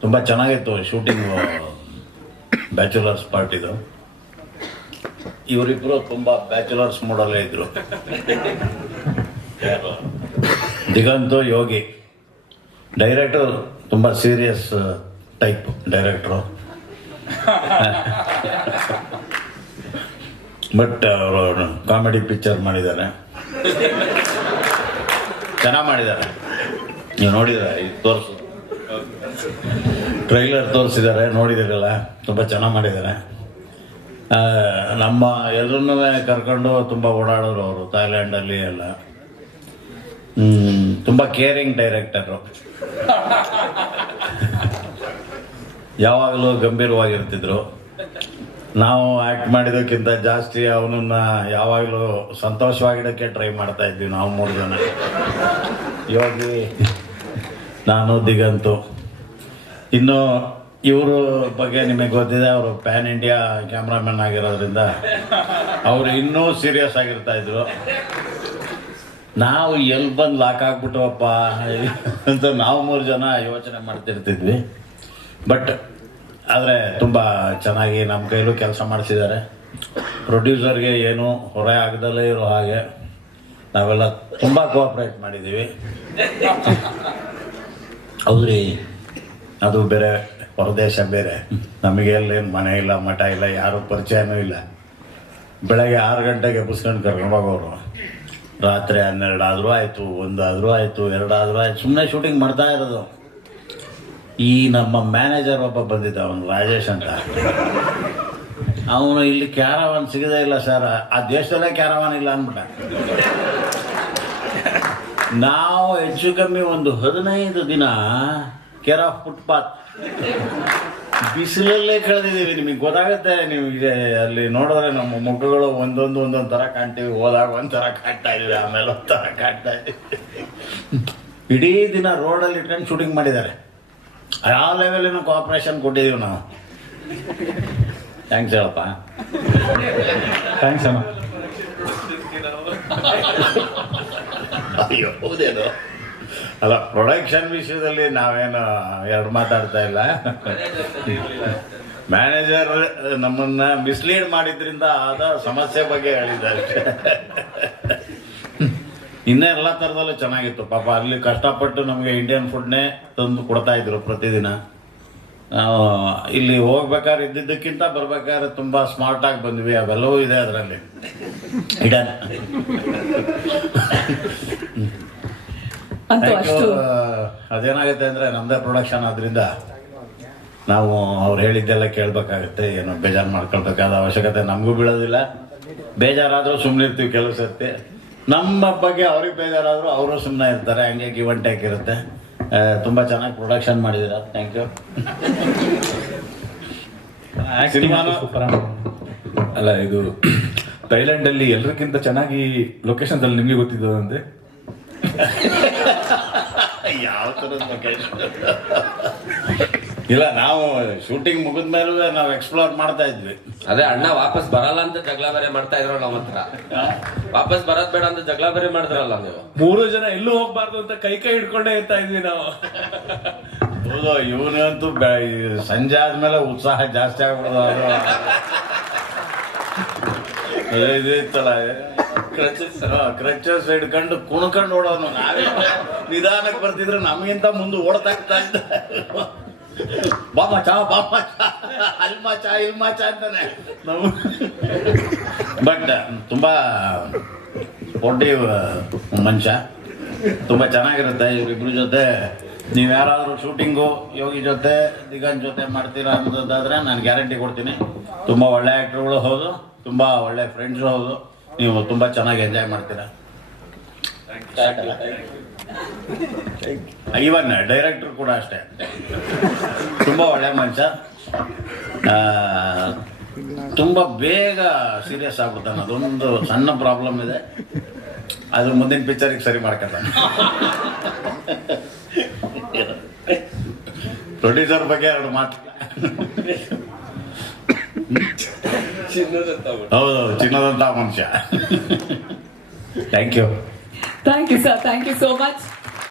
ತುಂಬ ಚೆನ್ನಾಗಿತ್ತು shooting bachelors ಪಾರ್ಟಿದು ಇವರಿಬ್ಬರು ತುಂಬ ಬ್ಯಾಚುಲರ್ಸ್ ಮೂಡಲ್ಲೇ ಇದ್ರು. ಯಾರು? ದಿಗಂತು ಯೋಗಿ. ಡೈರೆಕ್ಟರ್ ತುಂಬ ಸೀರಿಯಸ್ ಟೈಪ್ ಡೈರೆಕ್ಟ್ರು ಬಟ್ ಅವರು ಕಾಮಿಡಿ ಪಿಕ್ಚರ್ ಮಾಡಿದ್ದಾರೆ. ಚೆನ್ನಾಗಿ ಮಾಡಿದ್ದಾರೆ. ನೀವು ನೋಡಿದ್ರೆ, ಇದು ತೋರಿಸು ಟ್ರೈಲರ್ ತೋರಿಸಿದ್ದಾರೆ, ನೋಡಿದಿರಲ್ಲ, ತುಂಬ ಚೆನ್ನಾಗಿ ಮಾಡಿದ್ದಾರೆ. ನಮ್ಮ ಎಲ್ಲರನ್ನೂ ಕರ್ಕೊಂಡು ತುಂಬ ಓಡಾಡೋರು ಅವರು ಥಾಯ್ಲ್ಯಾಂಡಲ್ಲಿ ಎಲ್ಲ. ತುಂಬ ಕೇರಿಂಗ್ ಡೈರೆಕ್ಟರು ಯಾವಾಗಲೂ ಗಂಭೀರವಾಗಿರ್ತಿದ್ರು. ನಾವು ಆ್ಯಕ್ಟ್ ಮಾಡಿದ್ದಕ್ಕಿಂತ ಜಾಸ್ತಿ ಅವನನ್ನ ಯಾವಾಗಲೂ ಸಂತೋಷವಾಗಿಡೋಕ್ಕೆ ಟ್ರೈ ಮಾಡ್ತಾ ಇದ್ವಿ ನಾವು ಮೂರು ಜನ. ಯೋಗಿ ನಾನು ದಿಗಂತು. ಇನ್ನು ಇವರು ಬಗ್ಗೆ ನಿಮಗೆ ಗೊತ್ತಿದೆ, ಅವರು ಪ್ಯಾನ್ ಇಂಡಿಯಾ ಕ್ಯಾಮ್ರಾಮನ್ ಆಗಿರೋದ್ರಿಂದ ಅವರು ಇನ್ನೂ ಸೀರಿಯಸ್ ಆಗಿರ್ತಾ ಇದ್ರು. ನಾವು ಎಲ್ಲಿ ಬಂದು ಲಾಕ್ ಆಗ್ಬಿಟ್ಟವಪ್ಪ ಅಂತ ನಾವು ಮೂರು ಜನ ಯೋಚನೆ ಮಾಡ್ತಿರ್ತಿದ್ವಿ. ಬಟ್ ಆದರೆ ತುಂಬ ಚೆನ್ನಾಗಿ ನಮ್ಮ ಕೈಲೂ ಕೆಲಸ ಮಾಡಿಸಿದ್ದಾರೆ. ಪ್ರೊಡ್ಯೂಸರ್ಗೆ ಏನು ಹೊರೆ ಆಗದಲ್ಲೇ ಇರೋ ಹಾಗೆ ನಾವೆಲ್ಲ ತುಂಬ ಕೋಆಪ್ರೇಟ್ ಮಾಡಿದ್ದೀವಿ ಹೌದ್ರಿ. ಅದು ಬೇರೆ ಹೊರದೇಶ ಬೇರೆ. ನಮಗೆ ಎಲ್ಲೇನು ಮನೆ ಇಲ್ಲ, ಮಠ ಇಲ್ಲ, ಯಾರೂ ಪರಿಚಯನೂ ಇಲ್ಲ. ಬೆಳಗ್ಗೆ ಆರು ಗಂಟೆಗೆ ಎಬ್ಬಿಸ್ಕೊಂಡು ಕರ್ಕೊಂಡು ಹೋಗೋರು. ರಾತ್ರಿ ಹನ್ನೆರಡು ಆದರೂ ಆಯಿತು ಒಂದಾದರೂ ಆಯಿತು ಎರಡಾದರೂ ಆಯ್ತು ಸುಮ್ಮನೆ ಶೂಟಿಂಗ್ ಮಾಡ್ತಾ ಇರೋದು. ಈ ನಮ್ಮ ಮ್ಯಾನೇಜರ್ ಒಬ್ಬ ಬಂದಿದ್ದ, ಅವನು ರಾಜೇಶ್ ಅಂತ. ಅವನು ಇಲ್ಲಿ ಕ್ಯಾರವಾನ್ ಸಿಗದೇ ಇಲ್ಲ ಸರ್ ಆ ದೇಶದಲ್ಲೇ ಕ್ಯಾರವಾನ್ ಇಲ್ಲ ಅಂದ್ಬಿಟ್ಟ. ನಾವು ಹೆಚ್ಚು ಕಮ್ಮಿ ಒಂದು ಹದಿನೈದು ದಿನ ಕೇರ್ ಫುಟ್ಪಾತ್ ಬಿಸಿಲಲ್ಲೇ ಕಳೆದಿದ್ದೀವಿ ನಿಮಗೆ ಗೊತ್ತಾಗುತ್ತೆ, ನಿಮಗೆ ಅಲ್ಲಿ ನೋಡಿದ್ರೆ ನಮ್ಮ ಮುಖಗಳು ಒಂದೊಂದು ಒಂದೊಂದು ಥರ ಕಾಣ್ತೀವಿ, ಹೋದಾಗ ಒಂಥರ ಕಾಣ್ತಾ ಇದ್ದೀವಿ, ಆಮೇಲೆ ಒಂಥರ ಕಾಣ್ತಾ ಇದ್ದೀವಿ. ಇಡೀ ದಿನ ರೋಡಲ್ಲಿ ಇಟ್ಕೊಂಡು ಶೂಟಿಂಗ್ ಮಾಡಿದ್ದಾರೆ. ಯಾವ ಲೆವೆಲಿನ ಕೋಆಪ್ರೇಷನ್ ಕೊಟ್ಟಿದ್ದೀವಿ ನಾವು. ಥ್ಯಾಂಕ್ಸ್ ಹೇಳಪ್ಪ. ಥ್ಯಾಂಕ್ಸ್ ಅಮ್ಮ. ಅಯ್ಯೋ, ಹೌದೇನು? ಅಲ್ಲ ಪ್ರೊಡಕ್ಷನ್ ವಿಷಯದಲ್ಲಿ ನಾವೇನು ಎರಡು ಮಾತಾಡ್ತಾ ಇಲ್ಲ. ಮ್ಯಾನೇಜರ್ ನಮ್ಮನ್ನ ಮಿಸ್ಲೀಡ್ ಮಾಡಿದ್ರಿಂದ ಆದ ಸಮಸ್ಯೆ ಬಗ್ಗೆ ಹೇಳಿದ್ದಾರೆ. ಇನ್ನೇ ಎಲ್ಲ ಥರದಲ್ಲೂ ಚೆನ್ನಾಗಿತ್ತು. ಪಾಪ ಅಲ್ಲಿ ಕಷ್ಟಪಟ್ಟು ನಮಗೆ ಇಂಡಿಯನ್ ಫುಡ್ನೇ ತಂದು ಕೊಡ್ತಾ ಇದ್ರು ಪ್ರತಿದಿನ. ಇಲ್ಲಿ ಹೋಗ್ಬೇಕಾದ್ರೆ ಇದ್ದಿದ್ದಕ್ಕಿಂತ ಬರ್ಬೇಕಾದ್ರೆ ತುಂಬ ಸ್ಮಾರ್ಟಾಗಿ ಬಂದ್ವಿ. ಅವೆಲ್ಲವೂ ಇದೆ ಅದರಲ್ಲಿ. ಇಡನ್ ಅಂತೂ ಅಷ್ಟು. ಅದೇನಾಗುತ್ತೆ ಅಂದ್ರೆ ನಮ್ದೇ ಪ್ರೊಡಕ್ಷನ್ ಆದ್ರಿಂದ ನಾವು ಅವ್ರು ಹೇಳಿದ್ದೆಲ್ಲ ಕೇಳ್ಬೇಕಾಗುತ್ತೆ ಏನು ಬೇಜಾರು ಮಾಡ್ಕೊಳ್ಬೇಕಾದ ಅವಶ್ಯಕತೆ ನಮಗೂ ಬೀಳೋದಿಲ್ಲ. ಬೇಜಾರಾದ್ರೂ ಸುಮ್ಮನೆ ಇರ್ತೀವಿ ಕೆಲವು ಸರ್ತಿ. ನಮ್ಮ ಬಗ್ಗೆ ಅವ್ರಿಗೆ ಬೇಜಾರಾದ್ರೂ ಅವರು ಸುಮ್ಮನೆ ಇರ್ತಾರೆ ಹಂಗೆ ಗಿವ್ ಅಂಡ್ ಟೇಕ್ ಇರುತ್ತೆ. ತುಂಬಾ ಚೆನ್ನಾಗಿ ಪ್ರೊಡಕ್ಷನ್ ಮಾಡಿದ್ದೀರಾ? ಥ್ಯಾಂಕ್ ಯು ಅಲ್ಲ ಇದು ಥೈಲ್ಯಾಂಡ್ ಅಲ್ಲಿ ಎಲ್ಲರಿಗಿಂತ ಚೆನ್ನಾಗಿ ಲೊಕೇಶನ್ ಅಲ್ಲಿ ನಿಮ್ಗೆ ಗೊತ್ತಿದ್ದದಂತೆ. ಯಾವ ಥರದ ಇಲ್ಲ ನಾವು ಶೂಟಿಂಗ್ ಮುಗಿದ ಮೇಲೆ ನಾವು ಎಕ್ಸ್ಪ್ಲೋರ್ ಮಾಡ್ತಾ ಇದ್ವಿ. ಅದೇ ಅಣ್ಣ ವಾಪಸ್ ಬರಲ್ಲ ಅಂತ ಜಗಳ ಬೇರೆ ಮಾಡ್ತಾ ಇದ್ರು ನಮ್ಮ ಹತ್ರ. ವಾಪಸ್ ಬರೋದ್ ಬೇಡ ಅಂತ ಜಗಳ ಬೇರೆ ಮಾಡಿದ್ರಲ್ಲ ನೀವು? ಮೂರು ಜನ ಎಲ್ಲೂ ಹೋಗ್ಬಾರ್ದು ಅಂತ ಕೈ ಕೈ ಹಿಡ್ಕೊಂಡೇ ಇರ್ತಾ ಇದ್ವಿ ನಾವು. ಹೌದು ಇವನಂತೂ ಸಂಜೆ ಆದ್ಮೇಲೆ ಉತ್ಸಾಹ ಜಾಸ್ತಿ ಆಗ್ಬಿಡೋದು ಇದು ಇತ್ತಲ್ಲ ಕ್ರಚಸ್ ಹಿಡ್ಕೊಂಡು ಕುಣ್ಕೊಂಡು ಓಡೋನು ನಾವೇ. ನಿಧಾನಕ್ಕೆ ಬರ್ತಿದ್ರೆ ನಮಗಿಂತ ಮುಂದೆ ಓಡ್ತಾ ಇದ್ದ. ಬಾಮ ಚಾ ಬಾಮ ಚಾ. ಅಲ್ಮಾ ಚಾ, ಇಲ್ಮಾ ಚಾ ಅಂತಾನೆ. ಬಟ್ ತುಂಬಾ ಒಡ್ಡಿ ಮನುಷ್ಯ. ತುಂಬ ಚೆನ್ನಾಗಿರುತ್ತೆ ಇವರಿಬ್ರ ಜೊತೆ. ನೀವು ಯಾರಾದರೂ ಶೂಟಿಂಗು ಯೋಗಿ ಜೊತೆ ದಿಗನ್ ಜೊತೆ ಮಾಡ್ತೀರಾ ಅನ್ನೋದಾದರೆ ನಾನು ಗ್ಯಾರಂಟಿ ಕೊಡ್ತೀನಿ. ತುಂಬ ಒಳ್ಳೆ ಆ್ಯಕ್ಟ್ರುಗಳು ಹೌದು. ತುಂಬ ಒಳ್ಳೆ ಫ್ರೆಂಡ್ಸು ಹೌದು. ನೀವು ತುಂಬ ಚೆನ್ನಾಗಿ ಎಂಜಾಯ್ ಮಾಡ್ತೀರಾ? ಇವನ್ ಡೈರೆಕ್ಟರ್ ಕೂಡ ಅಷ್ಟೇ. ತುಂಬ ಒಳ್ಳೆ ಮನುಷ್ಯ. ತುಂಬಾ ಬೇಗ ಸೀರಿಯಸ್ ಆಗ್ಬಿಡ್ತಾನೆ. ಅದೊಂದು ಸಣ್ಣ ಪ್ರಾಬ್ಲಮ್ ಇದೆ. ಅದು ಮುಂದಿನ ಪಿಕ್ಚರಿಗೆ ಸರಿ ಮಾಡ್ಕೊತಾನೆ. ಪ್ರೊಡ್ಯೂಸರ್ ಬಗ್ಗೆ ಎರಡು ಮಾತು. ಹೌದು ಚಿನ್ನದಂತ ಮನುಷ್ಯ. Thank you thank you sir thank you so much